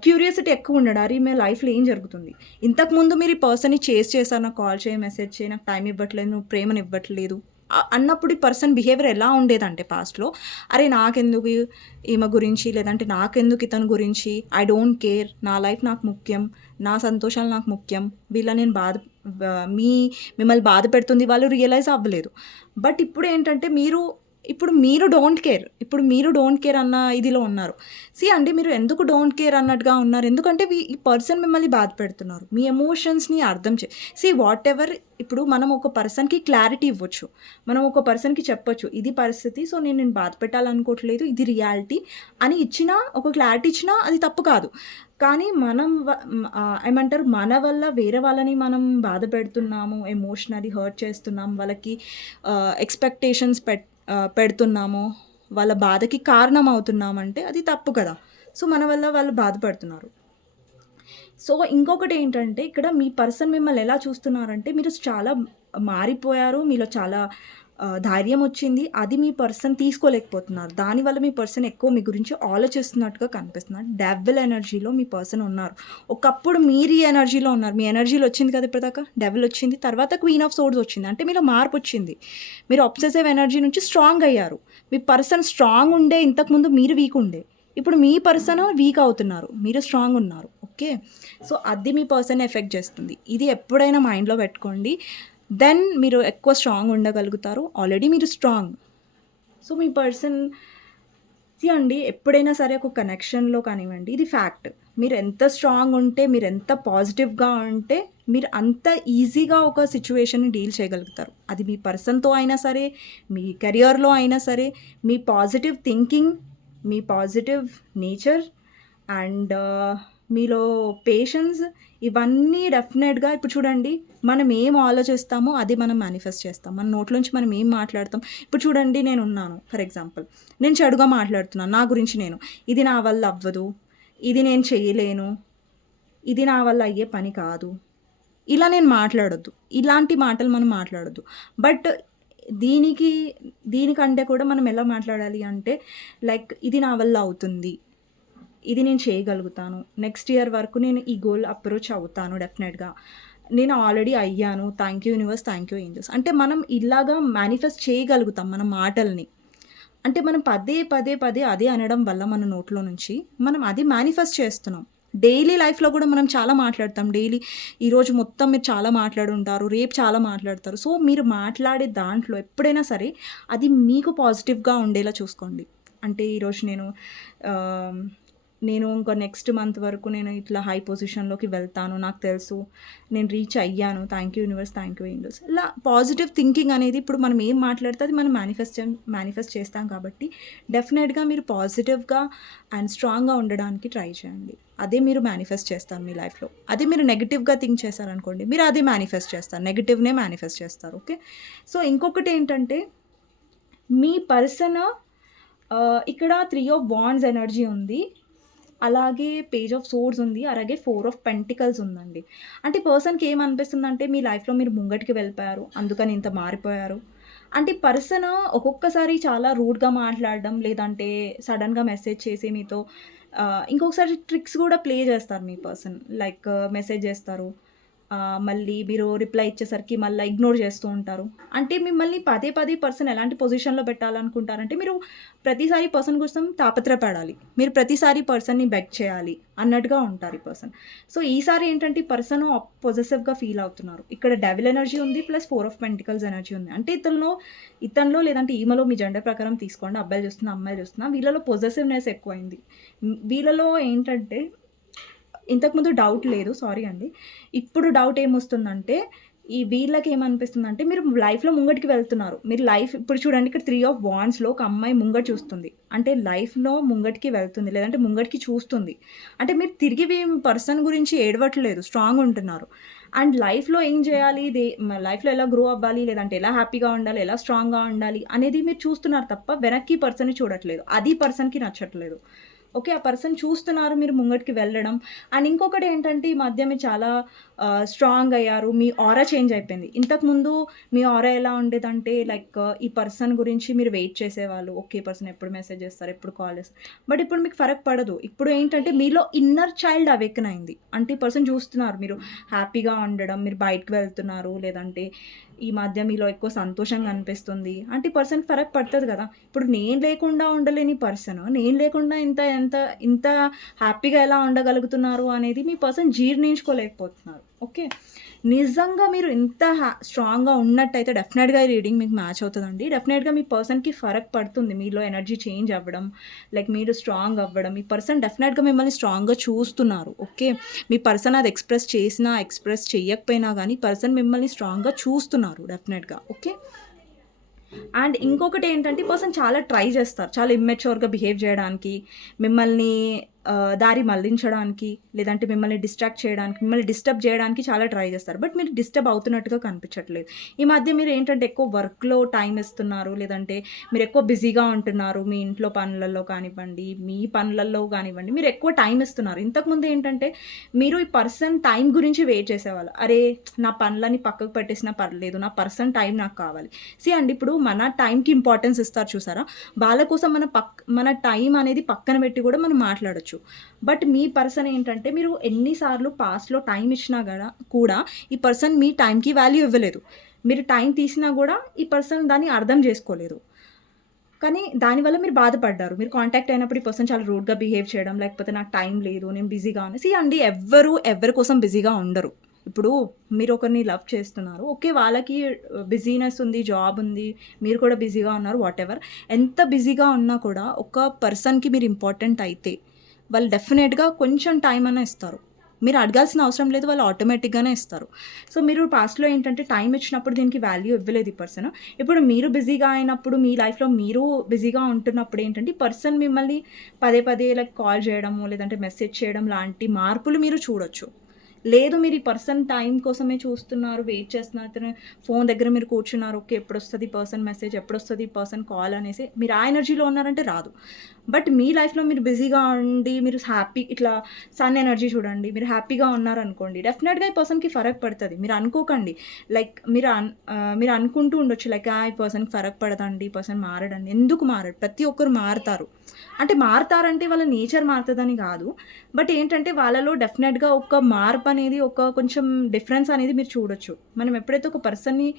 క్యూరియాసిటీ ఎక్కువుండడం. అరే! ఈమె లైఫ్‌లో ఏం జరుగుతుంది? ఇంతకుముందు మీరు ఈ పర్సన్‌ని చేజ్ చేశారు. నాకు కాల్ చేయి, మెసేజ్ చేయి, నాకు టైం ఇవ్వట్లేదు, నువ్వు ప్రేమనివ్వట్లేదు అన్నప్పుడు ఈ పర్సన్ బిహేవియర్ ఎలా ఉండేదంటే పాస్ట్‌లో, అరే! నాకెందుకు ఈమె గురించి, లేదంటే నాకెందుకు ఇతని గురించి, ఐ డోంట్ కేర్, నా లైఫ్ నాకు ముఖ్యం, నా సంతోషాలు నాకు ముఖ్యం, వీళ్ళని నేను మిమ్మల్ని బాధ పెడుతుంది వాళ్ళు రియలైజ్ అవ్వలేదు. బట్ ఇప్పుడేంటంటే ఇప్పుడు మీరు డోంట్ కేర్. ఇప్పుడు మీరు డోంట్ కేర్ అన్న ఇదిలో ఉన్నారు. అండి మీరు ఎందుకు డోంట్ కేర్ అన్నట్టుగా ఉన్నారు? ఎందుకంటే ఈ పర్సన్ మిమ్మల్ని బాధ పెడుతున్నారు. మీ ఎమోషన్స్‌ని అర్థం వాటెవర్ ఇప్పుడు మనం ఒక పర్సన్‌కి క్లారిటీ ఇవ్వచ్చు. మనం ఒక పర్సన్‌కి చెప్పొచ్చు. ఇది పరిస్థితి. సో, నేను నిన్ను బాధ పెట్టాలనుకోవట్లేదు. ఇది రియాలిటీ అని ఇచ్చినా, ఒక క్లారిటీ ఇచ్చినా అది తప్పు కాదు. కానీ ఏమంటారు మన వల్ల వేరే వాళ్ళని మనం బాధ పెడుతున్నాము. ఎమోషనల్లీ హర్ట్ చేస్తున్నాం. వాళ్ళకి ఎక్స్‌పెక్టేషన్స్ పెడుతున్నాము. వాళ్ళ బాధకి కారణం అవుతున్నామంటే అది తప్పు కదా! సో, మన వల్ల వాళ్ళు బాధపడుతున్నారు. సో, ఇంకొకటేంటంటే ఇక్కడ మీ పర్సన్ మిమ్మల్ని ఎలా చూస్తున్నారంటే మీరు చాలా మారిపోయారు. మీలో చాలా ధైర్యమొచ్చింది. అది మీ పర్సన్ తీసుకోలేకపోతున్నారు. దానివల్ల మీ పర్సన్ ఎక్కువ మీ గురించి ఆలోచిస్తున్నట్టుగా కనిపిస్తున్నారు. డెవిల్ ఎనర్జీలో మీ పర్సన్ ఉన్నారు. ఒకప్పుడు మీరు ఈ ఎనర్జీలో ఉన్నారు. మీ ఎనర్జీలో వచ్చింది కదా ఇప్పటిదాకా. డెవిల్ వచ్చింది. తర్వాత క్వీన్ ఆఫ్ సోర్డ్స్ వచ్చింది. అంటే మీలో మార్పొచ్చింది. మీరు అబ్సెసివ్ ఎనర్జీ నుంచి స్ట్రాంగ్ అయ్యారు. మీ పర్సన్ స్ట్రాంగ్ ఉండే ఇంతకుముందు మీరు వీక్ ఉండే. ఇప్పుడు మీ పర్సన్ వీక్ అవుతున్నారు. మీరు స్ట్రాంగ్ ఉన్నారు. ఓకే. సో, అది మీ పర్సన్‌ని ఎఫెక్ట్ చేస్తుంది. ఇది ఎప్పుడైనా మైండ్‌లో పెట్టుకోండి. దెన్ మీరు ఎక్కువ స్ట్రాంగ్ ఉండగలుగుతారు. ఆల్రెడీ మీరు స్ట్రాంగ్. సో, మీ పర్సన్ అండి ఎప్పుడైనా సరే ఒక కనెక్షన్‌లో కానివ్వండి, ఇది ఫ్యాక్ట్. మీరు ఎంత స్ట్రాంగ్ ఉంటే, మీరు ఎంత పాజిటివ్‌గా ఉంటే, మీరు అంత ఈజీగా ఒక సిట్యుయేషన్‌ని డీల్ చేయగలుగుతారు. అది మీ పర్సన్‌తో అయినా సరే, మీ కెరియర్‌లో అయినా సరే, మీ పాజిటివ్ థింకింగ్, మీ పాజిటివ్ నేచర్ అండ్ మీలో పేషెన్స్ ఇవన్నీ డెఫినెట్‌గా ఇప్పుడు చూడండి, మనం ఏం ఆలోచిస్తామో అది మనం మేనిఫెస్ట్ చేస్తాం. మన నోట్లోంచి మనం ఏం మాట్లాడతాం. ఇప్పుడు చూడండి, నేనున్నాను ఫర్ ఎగ్జాంపుల్. నేను చెడుగా మాట్లాడుతున్నాను నా గురించి నేను. ఇది నా వల్ల అవ్వదు. ఇది నేను చేయలేను. ఇది నా వల్ల అయ్యే పని కాదు. ఇలా నేను మాట్లాడొద్దు. ఇలాంటి మాటలు మనం మాట్లాడొద్దు. బట్ దీనికంటే కూడా మనం ఎలా మాట్లాడాలి అంటే లైక్ ఇది నా వల్ల అవుతుంది. ఇది నేను చేయగలుగుతాను. నెక్స్ట్ ఇయర్ వరకు నేను ఈ గోల్ అప్రోచ్ అవుతాను డెఫినెట్‌గా. నేను ఆల్రెడీ అయ్యాను. Thank you universe, thank you angels. అంటే మనం ఇలాగా మేనిఫెస్ట్ చేయగలుగుతాం మన మాటల్ని. అంటే మనం పదే అదే అనడం వల్ల మన నోట్లో నుంచి మనం అది మేనిఫెస్ట్ చేస్తున్నాం. డైలీ లైఫ్‌లో కూడా మనం చాలా మాట్లాడతాం. డైలీ ఈరోజు మొత్తం మీరు చాలా మాట్లాడుంటారు. రేపు చాలా మాట్లాడతారు. సో, మీరు మాట్లాడే దాంట్లో ఎప్పుడైనా సరే అది మీకు పాజిటివ్‌గా ఉండేలా చూసుకోండి. అంటే ఈరోజు నేను ఇంకో నెక్స్ట్ మంత్ వరకు నేను ఇట్లా హై పొజిషన్‌లోకి వెళ్తాను. నాకు తెలుసు. నేను రీచ్ అయ్యాను. Thank you universe, thank you angels. ఇలా పాజిటివ్ థింకింగ్ అనేది ఇప్పుడు మనం ఏం మాట్లాడితే అది మనం మేనిఫెస్ట్ చేస్తాం కాబట్టి డెఫినెట్‌గా మీరు పాజిటివ్‌గా అండ్ స్ట్రాంగ్‌గా ఉండడానికి ట్రై చేయండి. అదే మీరు మేనిఫెస్ట్ చేస్తారు మీ లైఫ్‌లో. అదే మీరు నెగెటివ్‌గా థింక్ చేశారనుకోండి, మీరు అదే మేనిఫెస్ట్ చేస్తారు. నెగెటివ్‌నే మేనిఫెస్ట్ చేస్తారు. ఓకే. సో, ఇంకొకటేంటంటే మీ పర్సన్ ఇక్కడ 3 ఆఫ్ వాండ్స్ ఎనర్జీ ఉంది. అలాగే పేజ్ ఆఫ్ సోర్డ్స్ ఉంది. అలాగే 4 ఆఫ్ పెంటికల్స్ ఉందండి. అంటే పర్సన్‌కి ఏమనిపిస్తుందంటే మీ లైఫ్‌లో మీరు ముంగటికి వెళ్ళిపోయారు. అందుకని ఇంత మారిపోయారు. అంటే పర్సన్ ఒక్కొక్కసారి చాలా రూడ్‌గా మాట్లాడడం, లేదంటే సడెన్‌గా మెసేజ్ చేసి మీతో ఇంకొకసారి ట్రిక్స్ కూడా ప్లే చేస్తారు మీ పర్సన్. లైక్ మెసేజ్ చేస్తారు. మళ్ళీ మీరు రిప్లై ఇచ్చేసరికి మళ్ళా ఇగ్నోర్ చేస్తూ ఉంటారు. అంటే మిమ్మల్ని పదే పర్సన్ ఎలాంటి పొజిషన్‌లో పెట్టాలనుకుంటారంటే మీరు ప్రతిసారి పర్సన్ కోసం తాపత్రయపడాలి. మీరు ప్రతిసారి పర్సన్‌ని బెగ్ చేయాలి అన్నట్టుగా ఉంటారు ఈ పర్సన్. సో, ఈసారి ఏంటంటే ఈ పర్సన్ పొసెసివ్‌గా ఫీల్ అవుతున్నారు. ఇక్కడ డెవిల్ ఎనర్జీ ఉంది. ప్లస్ 4 ఆఫ్ పెంటికల్స్ ఎనర్జీ ఉంది. అంటే ఇతనిలో లేదంటే ఈమెలో మీ జెండర్ ప్రకారం తీసుకోండి. అబ్బాయిలు చూస్తున్నా, అమ్మాయిలు చూస్తున్నా. వీళ్ళలో పొసెసివ్‌నెస్ ఎక్కువైంది. వీళ్ళలో ఏంటంటే ఇంతకుముందు డౌట్ లేదు. సారీ అండి. ఇప్పుడు డౌట్ ఏమొస్తుందంటే, వీళ్ళకేమనిపిస్తుందంటే మీరు లైఫ్‌లో ముంగటికి వెళ్తున్నారు. మీరు లైఫ్ ఇప్పుడు చూడండి, ఇక్కడ 3 ఆఫ్ వాండ్స్‌లో ఒక అమ్మాయి ముంగట చూస్తుంది. అంటే లైఫ్‌లో ముంగటికి వెళ్తుంది. లేదంటే ముంగటికి చూస్తుంది. అంటే మీరు తిరిగి మీ పర్సన్ గురించి ఏడవట్లేదు. స్ట్రాంగ్ ఉంటున్నారు. అండ్ లైఫ్‌లో ఏం చేయాలి? లైఫ్‌లో ఎలా గ్రో అవ్వాలి? లేదంటే ఎలా హ్యాపీగా ఉండాలి? ఎలా స్ట్రాంగ్‌గా ఉండాలి? అనేది మీరు చూస్తున్నారు తప్ప వెనక్కి పర్సన్‌ని చూడట్లేదు. అది పర్సన్‌కి నచ్చట్లేదు. ఓకే. ఆ పర్సన్ చూస్తున్నారు మీరు ముంగటికి వెళ్ళడం. అండ్ ఇంకొకటేంటంటే ఈ మధ్య మీరు చాలా స్ట్రాంగ్ అయ్యారు. మీ ఆరా చేంజ్ అయిపోయింది. ఇంతకుముందు మీ ఆరా ఎలా ఉండేదంటే లైక్ ఈ పర్సన్ గురించి మీరు వెయిట్ చేసేవాళ్ళు. ఓకే. ఈ పర్సన్ ఎప్పుడు మెసేజ్ చేస్తారు? ఎప్పుడు కాల్ చేస్తారు? బట్ ఇప్పుడు మీకు ఫరక్ పడదు. ఇప్పుడు ఏంటంటే మీలో ఇన్నర్ చైల్డ్ అవేకెన్ అయింది. అంటే ఈ పర్సన్ చూస్తున్నారు మీరు హ్యాపీగా ఉండడం, మీరు బయటకి వెళ్తున్నారు, లేదంటే ఈ మధ్య మీలో ఎక్కువ సంతోషంగా అనిపిస్తుంది. అంటే ఈ పర్సన్‌కి ఫరక్ పడతది గదా! ఇప్పుడు నేను లేకుండా ఉండలేని పర్సన్, నేను లేకుండా ఇంత హ్యాపీగా ఎలా ఉండగలుగుతున్నారు అనేది మీ పర్సన్ జీర్ణించుకోలేకపోతున్నారు. ఓకే. నిజంగా మీరు ఇంత స్ట్రాంగ్‌గా ఉన్నట్టయితే డెఫినెట్‌గా ఈ రీడింగ్ మీకు మ్యాచ్ అవుతదండి. డెఫినెట్‌గా మీ పర్సన్‌కి ఫరక్ పడుతుంది. మీలో ఎనర్జీ చేంజ్ అవ్వడం, లైక్ మీరు స్ట్రాంగ్ అవ్వడం. మీ పర్సన్ డెఫినెట్‌గా మిమ్మల్ని స్ట్రాంగ్‌గా చూస్తున్నారు. ఓకే. మీ పర్సన్ అది ఎక్స్‌ప్రెస్ చేసినా, ఎక్స్‌ప్రెస్ చెయ్యకపోయినా గానీ పర్సన్ మిమ్మల్ని స్ట్రాంగ్‌గా చూస్తున్నారు డెఫినెట్‌గా. ఓకే. అండ్ ఇంకొకటేంటంటే ఈ పర్సన్ చాలా ట్రై చేస్తారు. చాలా ఇమ్మెచ్యూర్‌గా బిహేవ్ జేయడానికి, మిమ్మల్ని దారి మళ్లించడానికి, లేదంటే మిమ్మల్ని డిస్ట్రాక్ట్ చేయడానికి, మిమ్మల్ని డిస్టర్బ్ చేయడానికి చాలా ట్రై చేస్తారు. బట్ మీరు డిస్టర్బ్ అవుతున్నట్టుగా కనిపించట్లేదు. ఈ మధ్య మీరేంటంటే ఎక్కువ వర్క్‌లో టైమ్ ఇస్తున్నారు. లేదంటే మీరెక్కువ బిజీగా ఉంటున్నారు. మీ ఇంట్లో పనులలో కానివ్వండి, మీ పనులలో గానివ్వండి, మీరెక్కువ టైమ్ ఇస్తున్నారు. ఇంతకుముందు ఏంటంటే మీరు ఈ పర్సన్ టైం గురించి వెయిట్ చేసేవాళ్ళు. అరే! నా పనులని పక్కకు పెట్టేసినా పర్లేదు. నా పర్సన్ టైం నాకు కావాలి. అండి ఇప్పుడు మన టైంకి ఇంపార్టెన్స్ ఇస్తారు చూసారా? వాళ్ళ కోసం మన టైం అనేది పక్కన పెట్టి కూడా మనం మాట్లాడొచ్చు. బట్ మీ పర్సన్ ఏంటంటే మీరు ఎన్ని సార్లు పాస్ట్‌లో టైం ఇచ్చినా కూడా ఈ పర్సన్ మీ టైంకి వాల్యూ ఇవ్వలేదు. మీరు టైం తీసినా గూడా ఈ పర్సన్ దాన్ని అర్థం జేసుకోలేదు. కానీ దానివల్ల మీరు బాధపడ్డారు. మీరు కాంటాక్ట్ అయినప్పుడు ఈ పర్సన్ చాలా రూడ్‌గా బిహేవ్ చేయడం, లేకపోతే నాకు టైం లేదు, నేను బిజీగా ఉన్నా. అండి ఎవ్వరు ఎవరి కోసం బిజీగా ఉండరు. ఇప్పుడు మీరు ఒకరిని లవ్ చేస్తున్నారు. ఓకే. వాళ్ళకి బిజీనెస్ ఉంది, జాబ్ ఉంది, మీరు కూడా బిజీగా ఉన్నారు వాటెవర్. ఎంత బిజీగా ఉన్నా కూడా ఒక పర్సన్‌కి మీరు ఇంపార్టెంట్ అయితే, వాళ్ళు డెఫినిట్‌గా కొంచెం టైం అన్నా ఇస్తారు. మీరు అడగాల్సిన అవసరం లేదు. వాళ్ళు ఆటోమేటిక్‌గానే ఇస్తారు. మీరు పాస్ట్‌లో ఏంటంటే టైం ఇచ్చినప్పుడు దీనికి వాల్యూ ఇవ్వలేదు ఈ పర్సన్. ఇప్పుడు మీరు బిజీగా అయినప్పుడు, మీ లైఫ్‌లో మీరు బిజీగా ఉంటున్నప్పుడు ఏంటంటే, ఈ పర్సన్ మిమ్మల్ని పదే పదే లైక్ కాల్ చేయడము, లేదంటే మెసేజ్ చేయడం లాంటి మార్పులు మీరు చూడొచ్చు. లేదు మీరు ఈ పర్సన్ టైం కోసమే చూస్తున్నారు, వెయిట్ చేస్తున్నారు. అతను ఫోన్ దగ్గర మీరు కూర్చున్నారు. ఓకే. ఎప్పుడొస్తది ఈ పర్సన్ మెసేజ్, ఎప్పుడొస్తది ఈ పర్సన్ కాల్ అనేసి మీరు ఆ ఎనర్జీలో ఉన్నారంటే రాదు. బట్ మీ లైఫ్‌లో మీరు బిజీగా ఉండి, మీరు హ్యాపీ ఇట్లా సన్ ఎనర్జీ చూడండి. మీరు హ్యాపీగా ఉన్నారనుకోండి, డెఫినిట్‌గా ఈ పర్సన్‌కి ఫరక్ పడతది. మీరు అనుకోకండి. లైక్ మీరు అనుకుంటూ ఉండొచ్చు లైక్ ఈ పర్సన్‌కి ఫరక్ పడదండి, ఈ పర్సన్ మారడండి. ఎందుకు మారడు? ప్రతి ఒక్కరు మారతారు. అంటే మారతారంటే వాళ్ళ నేచర్ మారుతదని గాదు. బట్ ఏంటంటే వాళ్ళలో డెఫినిట్‌గా ఒక మార్పనేది, ఒక కొంచెం డిఫరెన్స్ అనేది మీరు చూడొచ్చు. మనం ఎప్పుడైతే ఒక పర్సన్‌ని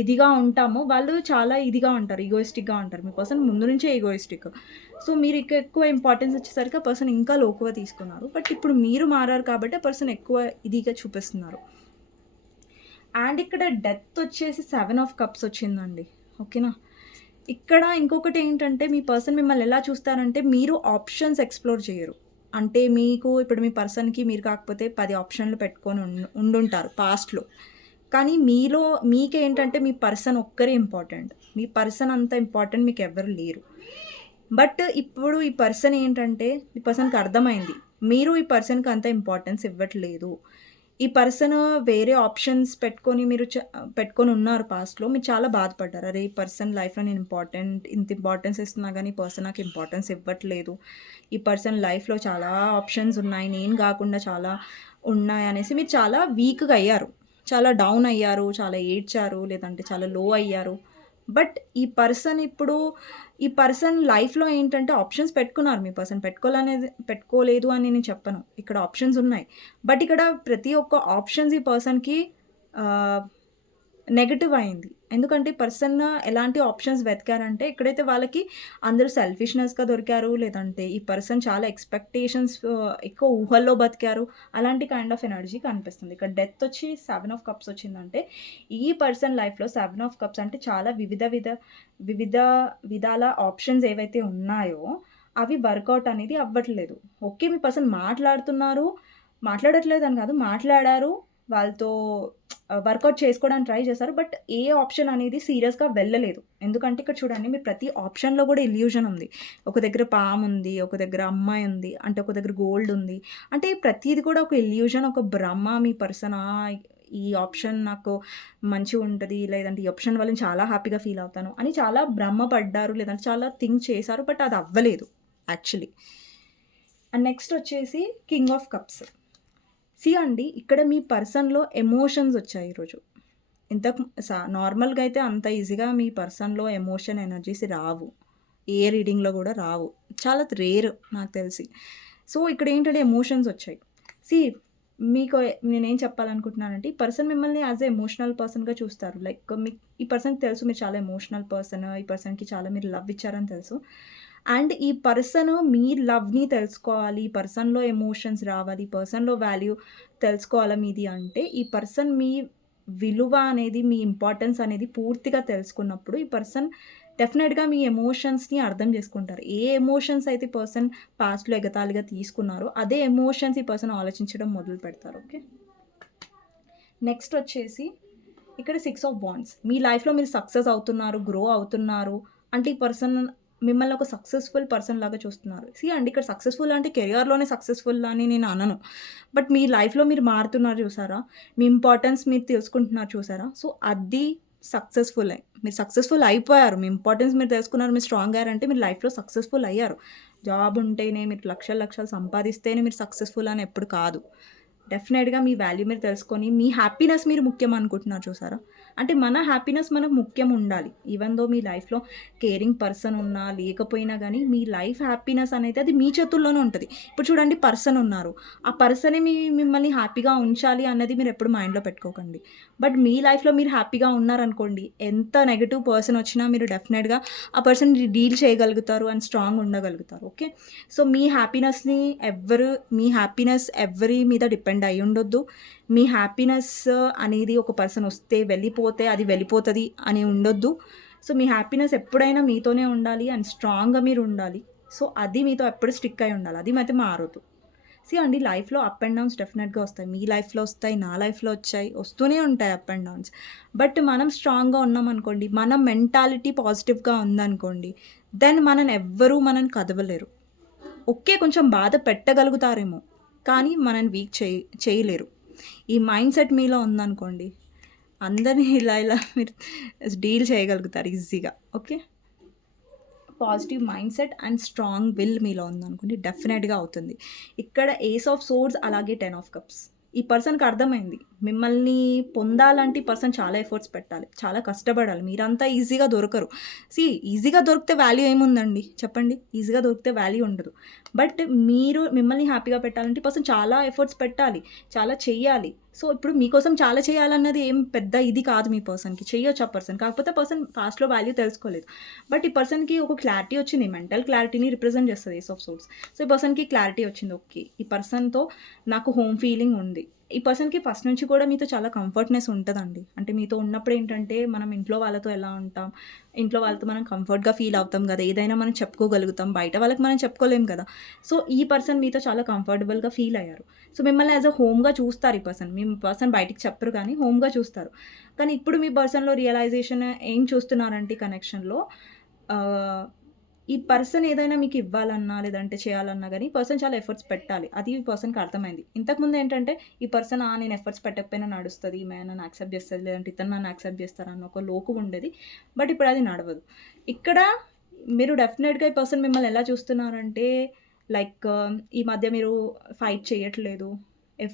ఇదిగా ఉంటామో, వాళ్ళు చాలా ఇదిగా ఉంటారు. ఈగోయిస్టిక్‌గా ఉంటారు. మీ పర్సన్ ముందు నుంచే ఈగోయిస్టిక్. మీరు ఎక్కువ ఇంపార్టెన్స్ ఇచ్చేసరికి ఆ పర్సన్ ఇంకా లోకువ తీసుకున్నారు. బట్ ఇప్పుడు మీరు మారారు కాబట్టి ఆ పర్సన్ ఎక్కువ ఇదిగా చూపిస్తున్నారు. అండ్ ఇక్కడ డెత్ వచ్చేసి 7 ఆఫ్ కప్స్ వచ్చిందండి. ఓకేనా? ఇక్కడ ఇంకొకటేంటంటే మీ పర్సన్ మిమ్మల్ని ఎలా చూస్తారంటే మీరు ఆప్షన్స్ ఎక్స్‌ప్లోర్ చేయరు. అంటే మీకు ఇప్పుడు మీ పర్సన్‌కి మీరు కాకపోతే 10 ఆప్షన్‌లు పెట్టుకొని ఉండుంటారు పాస్ట్‌లో. కానీ మీకేంటంటే మీ పర్సన్ ఒక్కరే ఇంపార్టెంట్. మీ పర్సన్ అంత ఇంపార్టెంట్ మీకెవ్వరు లేరు. బట్ ఇప్పుడు ఈ పర్సన్ ఏంటంటే ఈ పర్సన్‌కి అర్థమైంది. మీరు ఈ పర్సన్‌కి అంత ఇంపార్టెన్స్ ఇవ్వట్లేదు. ఈ పర్సన్ వేరే ఆప్షన్స్ పెట్టుకొని ఉన్నారు పాస్ట్‌లో. మీరు చాలా బాధపడ్డారు. అరే! ఈ పర్సన్ లైఫ్‌లో నేను ఇంత ఇంపార్టెన్స్ ఇస్తున్నా గానీ, ఈ పర్సన్ నాకు ఇంపార్టెన్స్ ఇవ్వట్లేదు. ఈ పర్సన్ లైఫ్‌లో చాలా ఆప్షన్స్ ఉన్నాయి. నేను గాకుండా చాలా ఉన్నాయనేసి మీరు చాలా వీక్‌గా అయ్యారు. చాలా డౌన్ అయ్యారు. చాలా ఏడ్చారు. లేదంటే చాలా లో అయ్యారు. బట్ ఈ పర్సన్ లైఫ్‌లో ఏంటంటే ఆప్షన్స్ పెట్టుకున్నారు మీ పర్సన్. పెట్టుకోలేదు అని నేను చెప్పను. ఇక్కడ ఆప్షన్స్ ఉన్నాయి. బట్ ఇక్కడ ప్రతి ఒక్క ఆప్షన్స్ ఈ పర్సన్‌కి ఆహ్, నెగెటివ్ అయింది. ఎందుకంటే పర్సన్ ఎలాంటి ఆప్షన్స్ వెతికారంటే ఎక్కడైతే వాళ్ళకి అందరూ సెల్ఫిష్‌నెస్‌గా దొరికారు. లేదంటే ఈ పర్సన్ చాలా ఎక్స్‌పెక్టేషన్స్ ఎక్కువ ఊహల్లో బతికారు. అలాంటి కైండ్ ఆఫ్ ఎనర్జీ కనిపిస్తుంది. ఇక్కడ డెత్ వచ్చి 7 ఆఫ్ కప్స్ వచ్చిందంటే ఈ పర్సన్ లైఫ్‌లో 7 ఆఫ్ కప్స్ అంటే చాలా వివిధ విధాల ఆప్షన్స్ ఏవైతే ఉన్నాయో అవి వర్కౌట్ అనేది అవ్వట్లేదు. ఓకే. మీ పర్సన్ మాట్లాడట్లేదని కాదు. మాట్లాడారు. వాళ్ళతో వర్కౌట్ చేసుకోవడానికి ట్రై చేశారు. బట్ ఏ ఆప్షన్ అనేది సీరియస్‌గా వెళ్ళలేదు. ఎందుకంటే ఇక్కడ చూడండి మీరు ప్రతి ఆప్షన్‌లో కూడా ఇల్యూషన్ ఉంది. ఒక దగ్గర పాముంది. ఒక దగ్గర అమ్మాయి ఉంది. అంటే ఒక దగ్గర గోల్డ్ ఉంది. అంటే ప్రతీది కూడా ఒక ఇల్యూషన్, ఒక భ్రమ మీ పర్సన్ ఈ ఆప్షన్ నాకు మంచిగుంటది. లేదంటే ఈ ఆప్షన్ వల్ల నేను చాలా హ్యాపీగా ఫీల్ అవుతాను అని చాలా భ్రమ పడ్డారు. లేదంటే చాలా థింక్ చేశారు. బట్ అది అవ్వలేదు యాక్చువల్లీ. అండ్ నెక్స్ట్ వచ్చేసి కింగ్ ఆఫ్ కప్స్. అండి ఇక్కడ మీ పర్సన్‌లో ఎమోషన్స్ వచ్చాయి ఈరోజు. నార్మల్‌గా అయితే అంత ఈజీగా మీ పర్సన్‌లో ఎమోషన్ ఎనర్జీస్ రావు. ఏ రీడింగ్‌లో గూడా రావు. చాలా రేర్ నాకు తెలిసి. ఇక్కడ ఏంటంటే ఎమోషన్స్ వచ్చాయి. సీ మీకు నేనేం చెప్పాలనుకుంటున్నానంటే ఈ పర్సన్ మిమ్మల్ని యాస్ ఎ ఎమోషనల్ పర్సన్‌గా చూస్తారు. లైక్ ఈ పర్సన్‌కి తెలుసు మీరు చాలా ఎమోషనల్ పర్సన్. ఈ పర్సన్‌కి చాలా మీరు లవ్ ఇచ్చారని తెలుసు. అండ్ ఈ పర్సన్ మీ లవ్‌ని తెలుసుకోవాలి. ఈ పర్సన్‌లో ఎమోషన్స్ రావాలి. ఈ పర్సన్‌లో వాల్యూ తెలుసుకోవాలా మీది అంటే, ఈ పర్సన్ మీ విలువ అనేది, మీ ఇంపార్టెన్స్ అనేది పూర్తిగా తెలుసుకున్నప్పుడు, ఈ పర్సన్ డెఫినిట్‌గా మీ ఎమోషన్స్‌ని అర్థం చేసుకుంటారు. ఏ ఎమోషన్స్ అయితే ఈ పర్సన్ పాస్ట్‌లో ఎగతాళిగా తీసుకున్నారో, అదే ఎమోషన్స్ ఈ పర్సన్ ఆలోచించడం మొదలుపెడతారు. ఓకే. నెక్స్ట్ వచ్చేసి ఇక్కడ 6 ఆఫ్ వాండ్స్. మీ లైఫ్‌లో మీరు సక్సెస్ అవుతున్నారు, గ్రో అవుతున్నారు అంటే ఈ పర్సన్ మిమ్మల్ని ఒక సక్సెస్‌ఫుల్ పర్సన్ లాగా చూస్తున్నారు. అండి ఇక్కడ సక్సెస్‌ఫుల్ అంటే కెరియర్‌లోనే సక్సెస్‌ఫుల్ అని నేను అనను. బట్ మీ లైఫ్‌లో మీరు మారుతున్నారు చూసారా? మీ ఇంపార్టెన్స్ మీరు తెలుసుకుంటున్నారు చూసారా? సో, అది సక్సెస్‌ఫుల్లే. మీరు సక్సెస్‌ఫుల్ అయిపోయారు. మీ ఇంపార్టెన్స్ మీరు తెలుసుకున్నారు. మీరు స్ట్రాంగ్ అయ్యారంటే మీరు లైఫ్‌లో సక్సెస్‌ఫుల్ అయ్యారు. జాబ్ ఉంటేనే మీరు లక్షలు లక్షలు సంపాదిస్తేనే మీరు సక్సెస్‌ఫుల్ అని ఎప్పుడు కాదు. డెఫినెట్‌గా మీ వాల్యూ మీరు తెలుసుకొని, మీ హ్యాపీనెస్ మీరు ముఖ్యం అనుకుంటున్నారు చూసారా? అంటే మన హ్యాపీనెస్ మనకు ముఖ్యం ఉండాలి. ఈవెన్ దో మీ లైఫ్‌లో కేరింగ్ పర్సన్ ఉన్నా, లేకపోయినా గానీ, మీ లైఫ్ హ్యాపీనెస్ అనేది అది మీ చేతుల్లోనే ఉంటది. ఇప్పుడు చూడండి పర్సన్ ఉన్నారు. ఆ పర్సనే మిమ్మల్ని హ్యాపీగా ఉంచాలి అన్నది మీరెప్పుడు మైండ్‌లో పెట్టుకోకండి. బట్ మీ లైఫ్‌లో మీరు హ్యాపీగా ఉన్నారనుకోండి, ఎంత నెగెటివ్ పర్సన్ వచ్చినా మీరు డెఫినెట్‌గా ఆ పర్సన్‌ని డీల్ చేయగలుగుతారు అండ్ స్ట్రాంగ్ ఉండగలుగుతారు. ఓకే. సో, మీ హ్యాపీనెస్ ఎవ్వరి మీద డిపెండ్ అయ్యి ఉండొద్దు. మీ హ్యాపీనెస్ అనేది ఒక పర్సన్ వస్తే, వెళ్ళిపోతే అది వెళ్ళిపోతది అని ఉండొద్దు. సో, మీ హ్యాపీనెస్ ఎప్పుడైనా మీతోనే ఉండాలి అండ్ స్ట్రాంగ్‌గా మీరు ఉండాలి. సో, అది మీతో ఎప్పుడు స్టిక్ అయ్యి ఉండాలి. అది అయితే మారొద్దు. అండి లైఫ్‌లో అప్ అండ్ డౌన్స్ డెఫినెట్‌గా వస్తాయి. మీ లైఫ్‌లో వస్తాయి, నా లైఫ్‌లో వచ్చాయి. వస్తూనే ఉంటాయి అప్ అండ్ డౌన్స్. బట్ మనం స్ట్రాంగ్‌గా ఉన్నామనుకోండి, మన మెంటాలిటీ పాజిటివ్‌గా ఉందనుకోండి, దెన్ మనల్ని కదవలేరు. ఓకే. కొంచెం బాధ పెట్టగలుగుతారేమో, కానీ మనల్ని వీక్ చేయలేరు. ఈ మైండ్‌సెట్ మీలో ఉందనుకోండి, అందరిని ఇలా మీరు డీల్ చేయగలుగుతారు ఈజీగా. Okay. Positive mindset and strong will మీలో ఉందనుకోండి డెఫినెట్‌గా అవుతుంది. ఇక్కడ ఏస్ ఆఫ్ సోర్డ్స్ అలాగే 10 ఆఫ్ కప్స్. ఈ పర్సన్‌కి అర్థమైంది. మిమ్మల్ని పొందాలంటే ఈ పర్సన్ చాలా ఎఫర్ట్స్ పెట్టాలి. చాలా కష్టపడాలి. మీరంతా ఈజీగా దొరకరు. ఈజీగా దొరికితే వాల్యూ ఏముందండి చెప్పండి? ఈజీగా దొరికితే వాల్యూ ఉండదు. బట్ మిమ్మల్ని హ్యాపీగా పెట్టాలంటే ఈ పర్సన్ చాలా ఎఫర్ట్స్ పెట్టాలి. చాలా చెయ్యాలి. సో, ఇప్పుడు మీకోసం చాలా చేయాలన్నది ఏం పెద్ద ఇది కాదు మీ పర్సన్‌కి. చెయ్యొచ్చు ఆ పర్సన్. కాకపోతే పర్సన్ పాస్ట్‌లో వాల్యూ తెలుసుకోలేదు. బట్ ఈ పర్సన్‌కి ఒక క్లారిటీ వచ్చింది. మెంటల్ క్లారిటీని రిప్రజెంట్ చేస్తది ఏస్ ఆఫ్ సోర్డ్స్. సో, ఈ పర్సన్‌కి క్లారిటీ వచ్చింది. ఓకే. ఈ పర్సన్‌తో నాకు హోమ్ ఫీలింగ్ ఉంది. ఈ పర్సన్‌కి ఫస్ట్ నుంచి కూడా మీతో చాలా కంఫర్ట్‌నెస్ ఉంటదండి. అంటే మీతో ఉన్నప్పుడు ఏంటంటే, మనం ఇంట్లో వాళ్ళతో ఎలా ఉంటాం, ఇంట్లో వాళ్ళతో మనం కంఫర్ట్‌గా ఫీల్ అవుతాం గదా! ఏదైనా మనం చెప్పుకోగలుగుతాం. బయట వాళ్ళకి మనం చెప్పుకోలేం కదా! సో, ఈ పర్సన్ మీతో చాలా కంఫర్టబుల్‌గా ఫీల్ అయ్యారు. సో, మిమ్మల్ని యాస్ ఎ హోమ్‌గా చూస్తారు ఈ పర్సన్. మీ పర్సన్ బయటికి చెప్పరు కానీ హోమ్‌గా చూస్తారు. కానీ ఇప్పుడు మీ పర్సన్‌లో రియలైజేషన్ ఏం చూస్తున్నారంటే ఈ కనెక్షన్‌లో ఆహ్, ఈ పర్సన్ ఏదైనా మీకు ఇవ్వాలన్నా, లేదంటే చేయాలన్నా గాని, ఈ పర్సన్ చాలా ఎఫర్ట్స్ పెట్టాలి. అది ఈ పర్సన్‌కి అర్థమైంది. ఇంతకుముందు ఏంటంటే, ఈ పర్సన్ నేను ఎఫర్ట్స్ పెట్టకపోయినా నడుస్తది. ఈమె నన్ను యాక్సెప్ట్ చేస్తది. లేదంటే ఇతను నన్ను యాక్సెప్ట్ చేస్తారన్న ఒక లోకు ఉండేది. బట్ ఇప్పుడు అది నడవదు. ఇక్కడ మీరు డెఫినిట్‌గా ఈ పర్సన్ మిమ్మల్ని ఎలా చూస్తున్నారంటే, లైక్ ఈ మధ్య మీరు ఫైట్ చేయట్లేదు.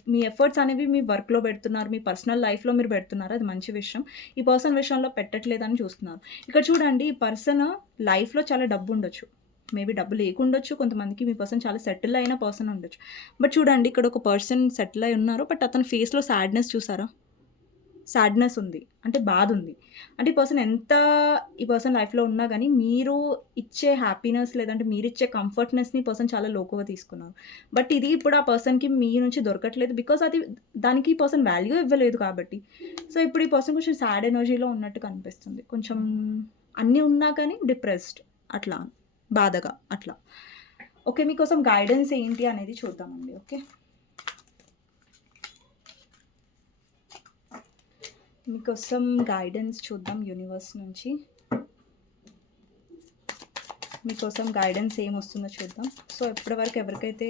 మీ ఎఫర్ట్స్ అనేవి మీ వర్క్‌లో పెడుతున్నారు. మీ పర్సనల్ లైఫ్‌లో మీరు పెడుతున్నారు. అది మంచి విషయం. ఈ పర్సన్ విషయంలో పెట్టట్లేదని చూస్తున్నారు. ఇక్కడ చూడండి ఈ పర్సన్ లైఫ్‌లో చాలా డబ్బుండొచ్చు. మేబీ డబ్బు లేకుండొచ్చు. కొంతమందికి మీ పర్సన్ చాలా సెటిల్ అయిన పర్సన్ ఉండొచ్చు. బట్ చూడండి ఇక్కడ ఒక పర్సన్ సెటిల్ అయ్యి ఉన్నారు. బట్ అతని ఫేస్‌లో సాడ్‌నెస్ చూసారా? సాడ్‌నెస్ ఉంది. అంటే బాధుంది. అంటే ఈ పర్సన్ లైఫ్‌లో ఉన్నా గాని మీరు ఇచ్చే హ్యాపీనెస్ లేదంటే మీరిచ్చే కంఫర్ట్‌నెస్‌ని పర్సన్ చాలా లోకుగా తీసుకున్నారు. బట్ ఇది ఇప్పుడు ఆ పర్సన్‌కి మీ నుంచి దొరకట్లేదు. బికాజ్ దానికి ఈ పర్సన్ వాల్యూ ఇవ్వలేదు కాబట్టి. సో, ఇప్పుడు ఈ పర్సన్ కొంచెం సాడ్ ఎనర్జీలో ఉన్నట్టు కనిపిస్తుంది. కొంచెం అన్నీ ఉన్నా కానీ డిప్రెస్డ్ అట్లా బాధగా అట్లా. ఓకే. మీకోసం గైడెన్స్ ఏంటి అనేది చూద్దామండి. ఓకే. మీకోసం గైడెన్స్ చూద్దాం యూనివర్స్ నుంచి. మీకోసం గైడెన్స్ ఏమొస్తుందో చూద్దాం. సో, ఇప్పటివరకు ఎవరికైతే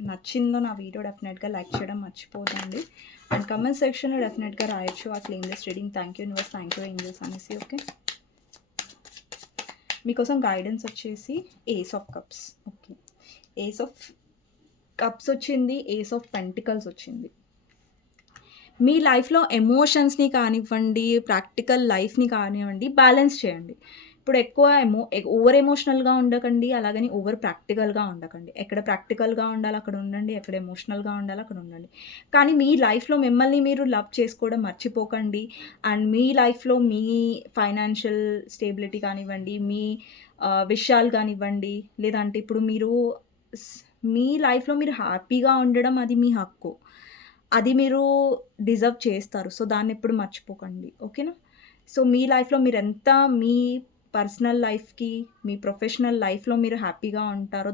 నచ్చిందో నా వీడియో డెఫినెట్‌గా లైక్ చేయడం మర్చిపోవద్దండి. అండ్ కామెంట్ సెక్షన్‌లో డెఫినెట్‌గా రాయొచ్చు ఆ క్లెయిమ్‌లెస్ reading thank you universe, thank you angels అనేసి. ఓకే. మీకోసం గైడెన్స్ వచ్చేసి ace of cups. Okay. Ace of cups వచ్చింది. ఏస్ ఆఫ్ పెంటికల్స్ వచ్చింది. మీ లైఫ్‌లో ఎమోషన్స్‌ని కానివ్వండి, ప్రాక్టికల్ లైఫ్‌ని కానివ్వండి బ్యాలెన్స్ చేయండి. ఇప్పుడు ఎక్కువ ఓవర్ ఎమోషనల్‌గా ఉండకండి. అలాగని ఓవర్ ప్రాక్టికల్‌గా ఉండకండి. ఎక్కడ ప్రాక్టికల్‌గా ఉండాలో అక్కడ ఉండండి. ఎక్కడ ఎమోషనల్‌గా ఉండాలో అక్కడ ఉండండి. కానీ మీ లైఫ్‌లో మిమ్మల్ని మీరు లవ్ చేసుకోవడం మర్చిపోకండి. అండ్ మీ లైఫ్‌లో మీ ఫైనాన్షియల్ స్టేబిలిటీ కానివ్వండి, మీ విషయాలు కానివ్వండి, లేదంటే ఇప్పుడు స్ మీ లైఫ్‌లో మీరు హ్యాపీగా ఉండడం అది మీ హక్కు. అది మీరు డిజర్వ్ చేస్తారు. సో, దాన్నెప్పుడు మర్చిపోకండి. ఓకేనా? సో, మీ లైఫ్‌లో మీరెంత మీ పర్సనల్ లైఫ్‌కి, మీ ప్రొఫెషనల్ లైఫ్‌లో మీరు హ్యాపీగా ఉంటారో,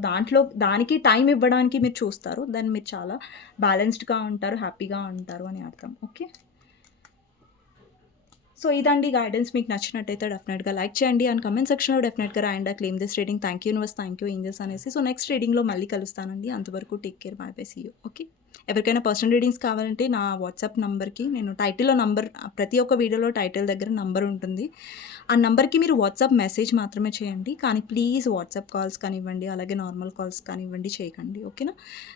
దానికి టైం ఇవ్వడానికి మీరు చూస్తారు. దెన్ మీరు చాలా బ్యాలెన్స్డ్‌గా ఉంటారు, హ్యాపీగా ఉంటారు అని అర్థం. ఓకే. సో ఇదండి గైడెన్స్. మీకు నచ్చినట్టయితే డెఫినెట్‌గా లైక్ చేయండి అండ్ కామెంట్ సెక్షన్‌లో డెఫినెట్‌గా రాయండి claim this reading. Thank you universe, thank you angels అనేసి. సో నెక్స్ట్ రీడింగ్‌లో మళ్ళీ కలుస్తానండి. అంతవరకు take care. Bye bye. See you. Okay. ఎవరికైనా పర్సనల్ రీడింగ్స్ కావాలంటే నా వాట్సాప్ నంబర్‌కి నేను టైటిల్‌లో నంబర్, ప్రతి ఒక్క వీడియోలో టైటిల్ దగ్గర నంబర్ ఉంటుంది. ఆ నంబర్‌కి మీరు వాట్సాప్ మెసేజ్ మాత్రమే చేయండి. కానీ ప్లీజ్ వాట్సాప్ కాల్స్ కానివ్వండి, అలాగే నార్మల్ కాల్స్ కానివ్వండి చేయకండి. ఓకేనా?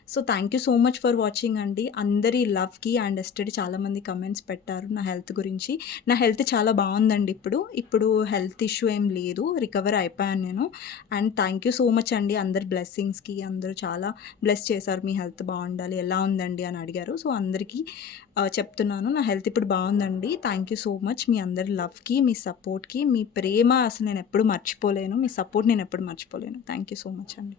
So thank you so much for watching అండి. అందరి లవ్‌కి అండ్ ఎస్టర్డే చాలామంది కమెంట్స్ పెట్టారు నా హెల్త్ గురించి. నా హెల్త్ చాలా బావుందండి ఇప్పుడు. ఇప్పుడు హెల్త్ ఇష్యూ ఏం లేదు. రికవర్ అయిపోయాను నేను. And thank you so much అండి అందరి బ్లెస్సింగ్స్‌కి. అందరూ చాలా బ్లెస్ చేశారు. మీ హెల్త్ బావుండాలి, ఎలా ఉందండి అని అడిగారు. సో అందరికీ చెప్తున్నాను. నా హెల్త్ ఇప్పుడు బావుందండి. థ్యాంక్ యూ సో మచ్ మీ అందరి లవ్‌కి, మీ సపోర్ట్‌కి, మీ ప్రేమ అసలు నేనెప్పుడు మర్చిపోలేను. మీ సపోర్ట్ నేనెప్పుడు మర్చిపోలేను. థ్యాంక్ యూ సో మచ్ అండి.